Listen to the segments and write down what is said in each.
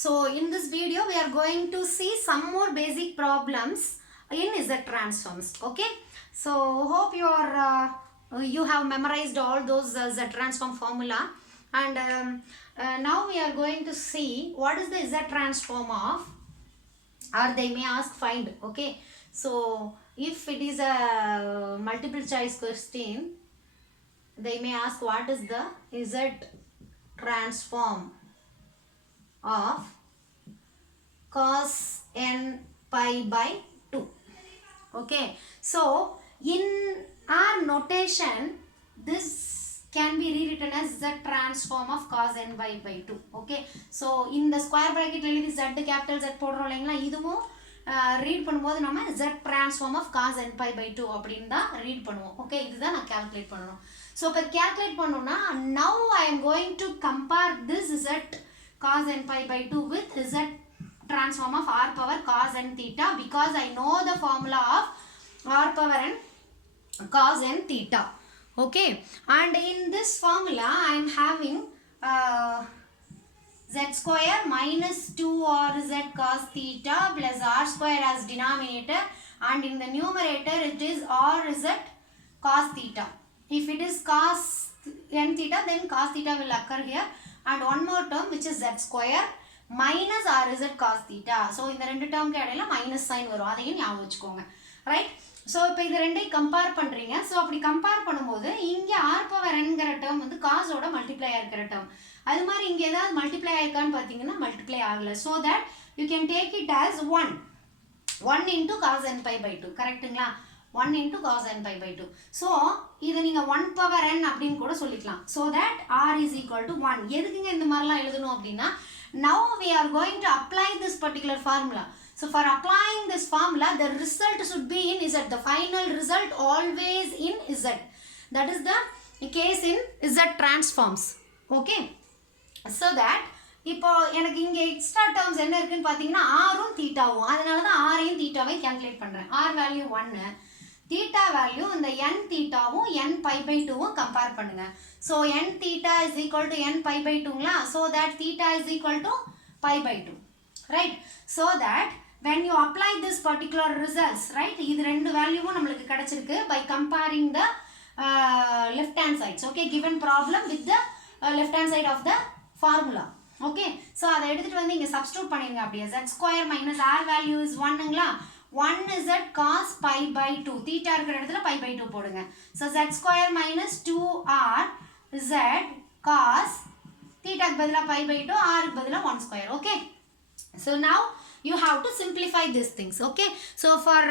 So in this video we are going to see some more basic problems in Z transforms. Okay, so hope you have memorized all those Z transform formula, and now we are going to see what is the Z transform of, or they may ask find. Okay, so if it is a multiple choice question, they may ask what is the Z transform of cos n pi by 2. Okay, so in our notation this can be rewritten as z transform of cos n pi by 2. Okay, so in the square bracket எழுதி z capital Z போடுறோம் இல்லைங்களா, இதுவும் read பண்ணும்போது நம்ம z transform of cos n pi by 2 அப்படின்னு தான் read பண்ணுவோம். Okay, இதுதான் நான் கால்குலேட் பண்ணணும். ஸோ இப்போ கால்குலேட் பண்ணணும்னா now I am going to compare this z cos n pi by 2 with z transform of r power cos n theta, because I know the formula of r power n cos n theta. Okay, and in this formula I am having z square minus 2rz cos theta plus r square as denominator, and in the numerator it is rz cos theta. If it is cos n theta, then cos theta will occur here, and one more term which is z square minus rz cos theta. So இந்த ரெண்டு டேர்ம்க்கு இடையில minus sign வரும், அதையும் ஞாபகம் வச்சுக்கோங்க. Right, so இப்போ இது ரெண்டையும் கம்பேர் பண்ணுறீங்க. ஸோ அப்படி கம்பேர் பண்ணும்போது இங்கே ஆர் பவர் என்கிற டேர்ம் வந்து காசோட மல்டிப்ளை ஆகிருக்கிற டேர்ம், அது மாதிரி இங்கே ஏதாவது மல்டிப்ளை ஆகிருக்கான்னு பார்த்தீங்கன்னா மல்டிப்ளை ஆகலை. So that you can take it as 1 into cos n pi by 2. கரெக்டுங்களா? 1 into cos n pi by 2. So இதை நீங்கள் 1 power n அப்படின்னு கூட சொல்லிக்கலாம். So that r is equal to 1. எதுக்குங்க இந்த மாதிரிலாம் எழுதணும் அப்படின்னா, now we are going to apply this particular formula. So for applying this formula, the result should be in z. The final result always in z. That is the case in z transforms. Okay, so that இப்போ எனக்கு இங்கே extra terms என்ன இருக்குன்னு பார்த்தீங்கன்னா ஆரும் தீட்டாவும், அதனால தான் ஆரையும் தீட்டாவையும் கேல்குலேட் பண்ணுறேன். ஆர் வேல்யூ 1, தீட்டா வேல்யூ இந்த n தீட்டாவும் n pi by 2வும் கம்பேர் பண்ணுங்க. So n theta is equal to n pi by 2ங்களா, so that theta is equal to pi by 2. Right, so that when you apply this particular results, right, இது ரெண்டு வேல்யூவும் நம்மளுக்கு கிடைச்சிருக்கு by comparing the left hand sides. Okay, given problem with the left hand side of the formula. Okay, so அதை எடுத்துட்டு வந்து இங்கே substitute பண்ணிடுங்க. அப்படியே z square minus r value is 1ங்களா, 1 z cos pi by 2, theta இருக்கிற இடத்துல pi by 2 போடுங்க. So z square minus 2r z cos தீட்டாக்கு பதிலாக pi by 2, r க்கு பதிலாக 1 square. Okay, so now you have to simplify these things. Okay, so for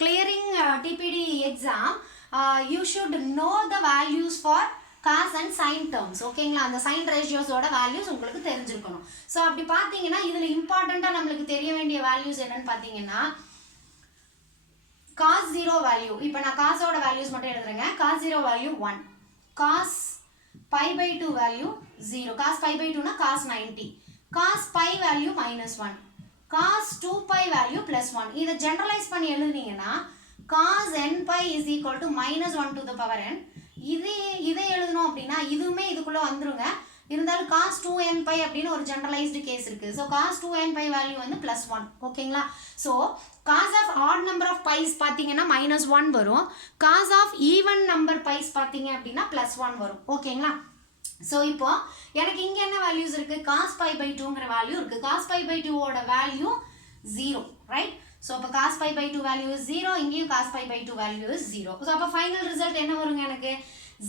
clearing TPD exam, you should know the values for cos and sin terms. ஓகேங்களா, அந்த sign ரேஷியோஸோட values உங்களுக்கு தெரிஞ்சிருக்கணும். So அப்படி பார்த்தீங்கன்னா இதில் இம்பார்ட்டண்ட்டாக நம்மளுக்கு தெரிய வேண்டிய வேல்யூஸ் என்னன்னு பார்த்தீங்கன்னா cos 0 வேல்யூ. இப்போ நான் காசோட வேல்யூஸ் மட்டும் எழுதுறேங்க. cos 0 value 1, cos pi by 2 value 0, cos pi by 2 னா cos 90, cos pi value -1, cos 2 pi value +1. இதை ஜெனரலைஸ் பண்ணி எழுதுனீங்கன்னா cos n pi is equal to -1 to the power n. இதை எழுதணும் அப்படின்னா இதுவுமே இதுக்குள்ளே வந்துருங்க. இருந்தாலும் cos 2n pi அப்படின்னு ஒரு ஜெனரலைஸ்டு கேஸ் இருக்குது. So cos 2n pi value வந்து +1. ஓகேங்களா, so cos of odd number of pi's பார்த்தீங்கன்னா -1 வரும், cos of even number pi's பார்த்தீங்க அப்படின்னா +1 வரும். ஓகேங்களா, ஸோ இப்போ எனக்கு இங்கே என்ன வேல்யூஸ் இருக்குது, cos pi by 2ங்கிற வேல்யூ இருக்குது. cos pi by 2ஓட வேல்யூ 0. ரைட், ஸோ அப்போ cos pi by 2 value is 0, இங்கேயும் cos pi by 2 value is 0. So அப்போ ஃபைனல் ரிசல்ட் என்ன வருங்க, எனக்கு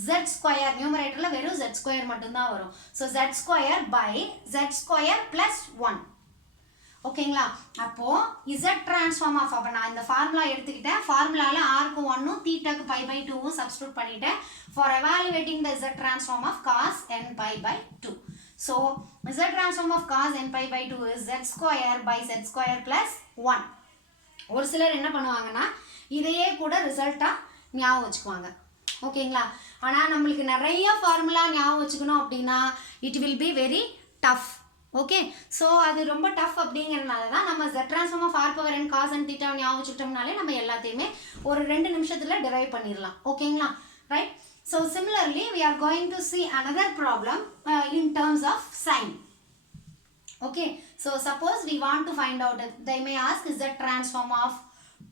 z ஸ்கொயர், நியூமரேட்டரில் வெறும் z ஸ்கொயர் மட்டும்தான் வரும். So z square by z square plus 1. ஓகேங்களா, அப்போது z ட்ரான்ஸ்ஃபார்ம் ஆஃப், அப்போ நான் இந்த ஃபார்முலா எடுத்துக்கிட்டேன். ஃபார்முலாவில் ஆருக்கு 1ம் தீட்டாக்கு pi by 2வும் சப்ஸ்டியூட் பண்ணிட்டேன் for evaluating the z transform of cos n pi by 2. So z transform of cos n pi by 2 is z square by z square plus 1. ஒரு சிலர் என்ன பண்ணுவாங்கன்னா இதையே கூட ரிசல்ட்டாக ஞாபகம் வச்சுக்குவாங்க. ஓகேங்களா, ஆனால் நம்மளுக்கு நிறைய ஃபார்முலா ஞாபகம் வச்சுக்கணும் அப்படின்னா it will be very tough. Okay, so அது ரொம்ப டஃப் அப்படிங்கிறதுனால தான் நம்ம z transform of r power n cos n theta ஞாபகம் வச்சுக்கிட்டோம்னாலே நம்ம எல்லாத்தையுமே ஒரு 2 நிமிஷத்தில் டிரைவ் பண்ணிடலாம். ஓகேங்களா, right. So similarly we are going to see another problem in terms of sin. Okay, so suppose we want to find out, they may ask is the transform of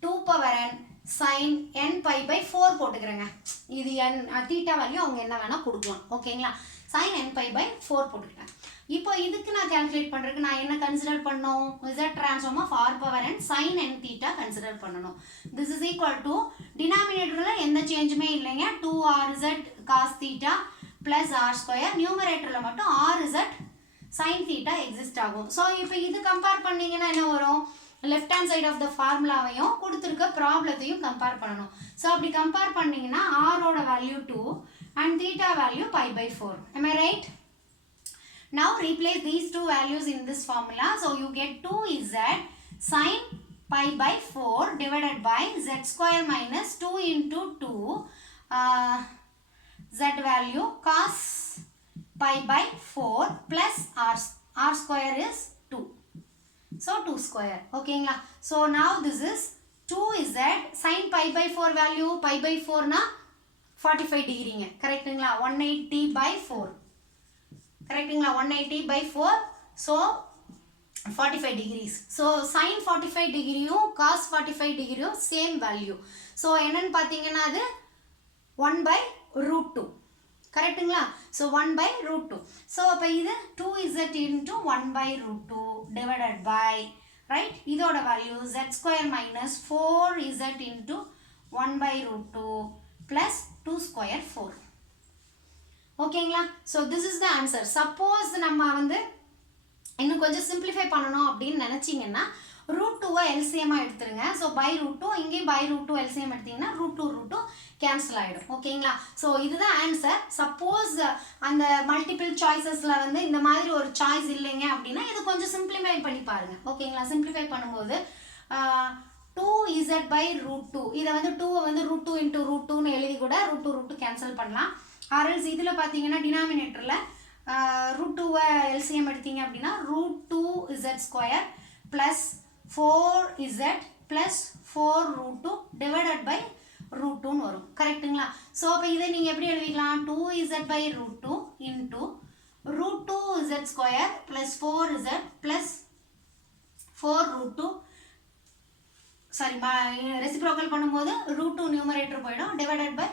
2 power n sin n pi by 4 போட்டுக்கிறேங்க. இது n theta value அவங்க என்ன வேணா கொடுக்கலாம். ஓகேங்களா, sin n pi by 4 போட்டுக்கிட்டேன். இப்போ இதுக்கு நான் கால்குலேட் பண்றதுக்கு நான் என்ன கன்சிடர் பண்ணணும், z transform of r power n sin n theta consider பண்ணணும். this is equal to denominatorல எந்த சேஞ்சுமே இல்லைங்க, 2rz cos theta plus r square, நியூமரேட்டர்ல மட்டும் rz sin theta exist ஆகும். ஸோ இப்போ இது கம்பேர் பண்ணிங்கன்னா என்ன வரும், left hand side of the ஃபார்முலாவையும் கொடுத்துருக்க ப்ராப்ளத்தையும் கம்பேர் பண்ணணும். ஸோ அப்படி கம்பேர் பண்ணிங்கன்னா ஆரோட value 2 and theta value pi by 4. Am I right? Now replace these two values in this formula. So you get 2z sin pi by 4 divided by z square minus 2 into 2 z value cos pi by 4 plus r square is 2. So 2 square. Okay. So now this is 2z sin pi by 4 value, pi by 4 na 45 degree. Correct? 180 by 4. Correct? 180 by 4. So 45 degrees. So sin 45 degree cos 45 degree same value. So என்னன்னு பாத்தீங்கன்னா அது 1 by root 2. கரெக்ட்டுங்களா, so 1 by root 2. So அப்போ இது 2z into 1 by root 2 divided by, right, இதோட value z square minus 4z into 1 by root 2 plus 2 square 4. ஓகேங்களா, so this is the answer. Suppose நம்ம வந்து இன்னும் கொஞ்சம் சிம்பிளிஃபை பண்ணணும் அப்படின்னு நினச்சிங்கன்னா root 2 எல்சிஎம்மாக எடுத்துருங்க. ஸோ பை ரூட் 2, இங்கேயும் பை ரூட் 2 எல்சிஎம் எடுத்திங்கன்னா root 2 கேன்சல் ஆகிடும். ஓகேங்களா, ஸோ இதுதான் ஆன்சர். சப்போஸ் அந்த மல்டிபிள் சாய்ஸஸில் வந்து இந்த மாதிரி ஒரு சாய்ஸ் இல்லைங்க அப்படின்னா இது கொஞ்சம் சிம்பிளிஃபை பண்ணி பாருங்கள். ஓகேங்களா, சிம்பிளிஃபை பண்ணும்போது 2z by root 2, இதை வந்து 2 வந்து root 2 into root 2ன்னு எழுதி கூட root 2 கேன்சல் பண்ணலாம். ஆர்எல்ஸ் இதில் பார்த்தீங்கன்னா டினாமினேட்டரில் root 2 எல்சிஎம் எடுத்தீங்க அப்படின்னா root 2z square plus 4z plus 4 root 2 divided by root 2 வரும். கரெக்ட்டுங்களா, ஸோ அப்போ இதை நீங்கள் எப்படி எழுதிக்கலாம், 2z by root 2 into root 2z square plus 4z plus 4 root 2, sorry reciprocal பண்ணும்போது root 2 நியூமரேட்டர் போயிடும், divided by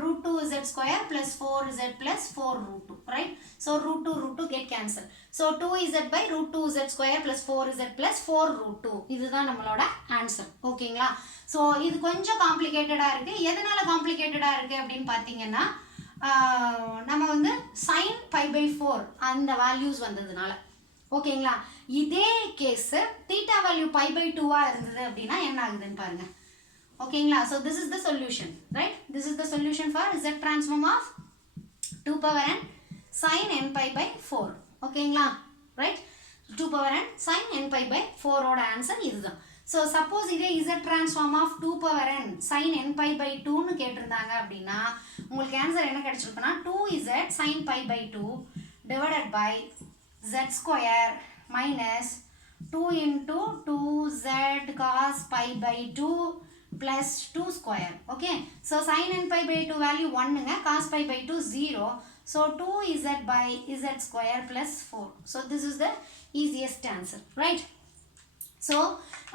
root 2z square plus 4z plus 4 root 2, right? So root 2 get cancel. So 2z by root 2z square plus 4z plus 4 root 2. இதுதான் நம்மளோட answer. ஓகேங்களா, so இது கொஞ்சம் காம்ப்ளிகேட்டடாக இருக்குது. எதனால காம்ப்ளிகேட்டடாக இருக்குது அப்படின்னு பார்த்தீங்கன்னா நம்ம வந்து sin pi by 4 அந்த வேல்யூஸ் வந்ததுனால. ஓகேங்களா, இதே case theta value pi by 2 இருந்தது அப்படின்னா என்ன ஆகுதுன்னு பாருங்கள். ஓகேங்களா, so this is the solution, right? This is the solution for z transform of 2 power n sin n pi by 4. ஓகேங்களா, right? 2 power n sin n pi by 4 ஓட answer இதுதான். So suppose இதே z transform of 2 power n sin n pi by 2ன்னு கேட்டிருந்தாங்க அப்படின்னா உங்களுக்கு answer என்ன கிடைச்சிருக்குன்னா 2z sin pi by 2 divided by z square minus 2 into 2z cos pi by 2 plus 2 square. Okay, so sin n pi by 2 value 1 cos pi by 2 0. So 2z by z square plus 4. So this is the easiest answer, right? So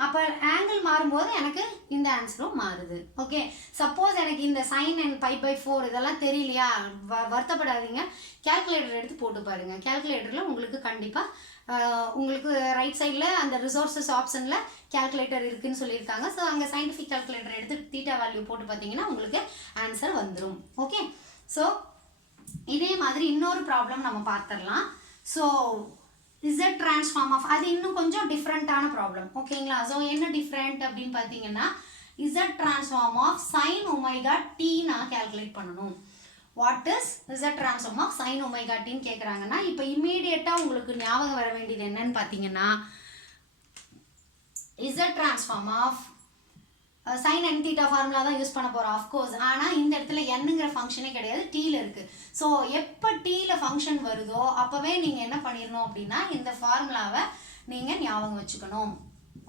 அப்போ angle மாறும்போது எனக்கு இந்த ஆன்சரும் மாறுது. Okay, suppose எனக்கு இந்த sin n pi by 4 இதெல்லாம் தெரியலையா, வருத்தப்படாதீங்க, கேல்குலேட்டர் எடுத்து போட்டு பாருங்கள். கேல்குலேட்டரில் உங்களுக்கு கண்டிப்பாக உங்களுக்கு ரைட் சைடில் அந்த ரிசோர்ஸஸ் ஆப்ஷனில் கேல்குலேட்டர் இருக்குதுன்னு சொல்லியிருக்காங்க. ஸோ அங்கே சயின்டிஃபிக் கேல்குலேட்டர் எடுத்து தீட்டா வேல்யூ போட்டு பார்த்தீங்கன்னா உங்களுக்கு ஆன்சர் வந்துடும். ஓகே, ஸோ இதே மாதிரி இன்னொரு ப்ராப்ளம் நம்ம பார்த்துடலாம். ஸோ z transform of அது இன்னும் கொஞ்சம் டிஃப்ரெண்ட்டான ப்ராப்ளம். ஓகேங்களா, ஸோ என்ன டிஃப்ரெண்ட் அப்படின்னு பார்த்தீங்கன்னா z transform of sin omega t நான் கேல்குலேட் பண்ணணும். What is z transform of sin omega t ன்னு கேட்குறாங்கன்னா இப்போ இம்மீடியட்டாக உங்களுக்கு ஞாபகம் வர வேண்டியது என்னன்னு பார்த்தீங்கன்னா z transform of sin n theta formula தான் யூஸ் பண்ண போகிறோம் ஆஃப்கோர்ஸ். ஆனால் இந்த இடத்துல என்னங்கிற ஃபங்க்ஷனே கிடையாது, டீயில் இருக்குது. ஸோ எப்போ டீயில் ஃபங்க்ஷன் வருதோ அப்போவே நீங்கள் என்ன பண்ணிடணும் அப்படின்னா இந்த ஃபார்முலாவை நீங்கள் ஞாபகம் வச்சுக்கணும்.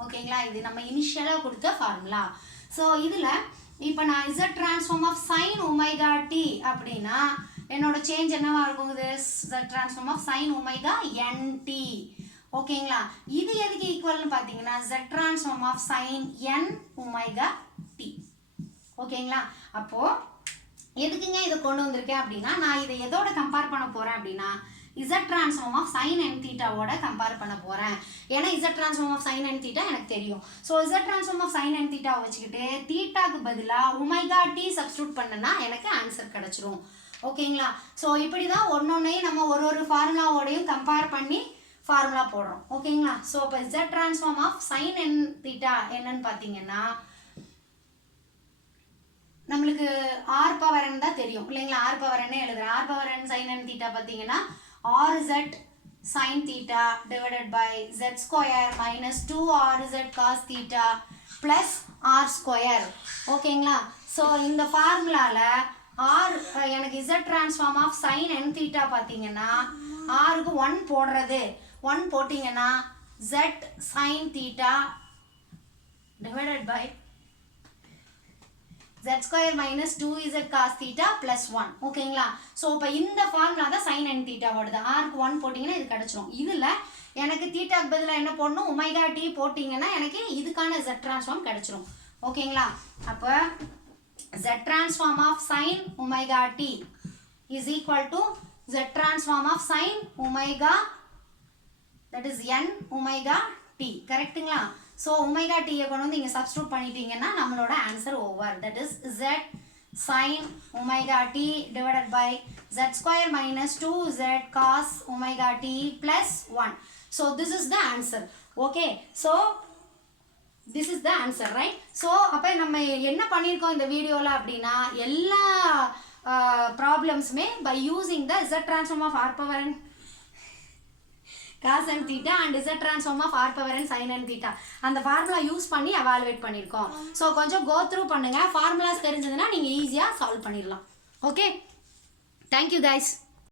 ஓகேங்களா, இது நம்ம இனிஷியலாக கொடுத்த ஃபார்முலா. ஸோ இதில் இப்போ நான் z transform of sin omega t அப்படின்னா என்னோட சேஞ்ச் என்னவா இருக்கும், இது z transform of sin omega nt. ஓகேங்களா? இது எதுக்கு ஈக்குவல்னு பார்த்தீங்கன்னா z transform of sin n omega t. ஓகேங்களா? அப்போ எதுக்குங்க இதை கொண்டு வந்திருக்கேன் அப்படின்னா, நான் இதை எதோட கம்பேர் பண்ண போறேன் அப்படின்னா z transform of sin n தீட்டாவோட கம்பேர் பண்ண போறேன். ஏன்னா z transform of sin n தீட்டா எனக்கு தெரியும். So z transform of sin n தீட்டாவை வச்சுக்கிட்டு தீட்டாக்கு பதிலாக ஒமேகா t சப்ஸ்டியூட் பண்ணனா எனக்கு ஆன்சர் கிடைச்சிரும். ஓகேங்களா? ஸோ இப்படி தான் ஒன்னொன்னையும் நம்ம ஒரு ஃபார்முலாவோடையும் கம்பேர் பண்ணி ஃபார்முலா போடுறோம். ஓகேங்களா? ஸோ இப்போ z transform of sin n theta என்னன்னு பார்த்தீங்கன்னா நம்மளுக்கு r பவர் n தான் தெரியும் இல்லைங்களா? r பவர் n எழுதுறேன். r power n sin n theta பார்த்தீங்கன்னா rz sin theta divided by z square minus 2rz cos theta plus r square. ஓகேங்களா? So இந்த ஃபார்முலாவில் r எனக்கு z transform of sin n theta பார்த்தீங்கன்னா rக்கு 1 போடுறது 1 போட்டிங்கன்னா z sin theta divided by z square minus 2z cos theta plus 1. ஓகேங்களா? So இப்போ இந்த ஃபார்முலா தான் sin n theta வருது. rக்கு 1 போட்டிங்கன்னா இது கிடச்சிரும். இதில் எனக்கு தீட்டாக்கு பதிலாக என்ன போடணும்? ஒமேகா t போட்டிங்கன்னா எனக்கு இதுக்கான z டிரான்ஸ்ஃபார்ம் கிடச்சிரும். ஓகேங்களா? அப்போ z transform of sin omega t is equal to z transform of sin omega that is n omega t. கரெக்ட்டுங்களா? ஸோ ஒமேகா டீயை கொண்டு வந்து இங்கே சப்ஸ்டியூட் பண்ணிட்டீங்கன்னா நம்மளோட answer over. That is z sin omega t divided by z square minus 2z cos omega t plus 1. So this is the answer. Okay. So this is the answer, right? So அப்போ நம்ம என்ன பண்ணியிருக்கோம் இந்த வீடியோவில் அப்படின்னா எல்லா ப்ராப்ளம்ஸுமே by using the z transform of r power n cos n theta and z transform of r power n sin n theta அந்த formula use பண்ணி எவாலுவேட் பண்ணியிருக்கோம். ஸோ கொஞ்சம் கோ த்ரூ பண்ணுங்கள். ஃபார்முலாஸ் தெரிஞ்சதுன்னா நீங்கள் ஈஸியாக சால்வ் பண்ணிடலாம். Okay, thank you guys.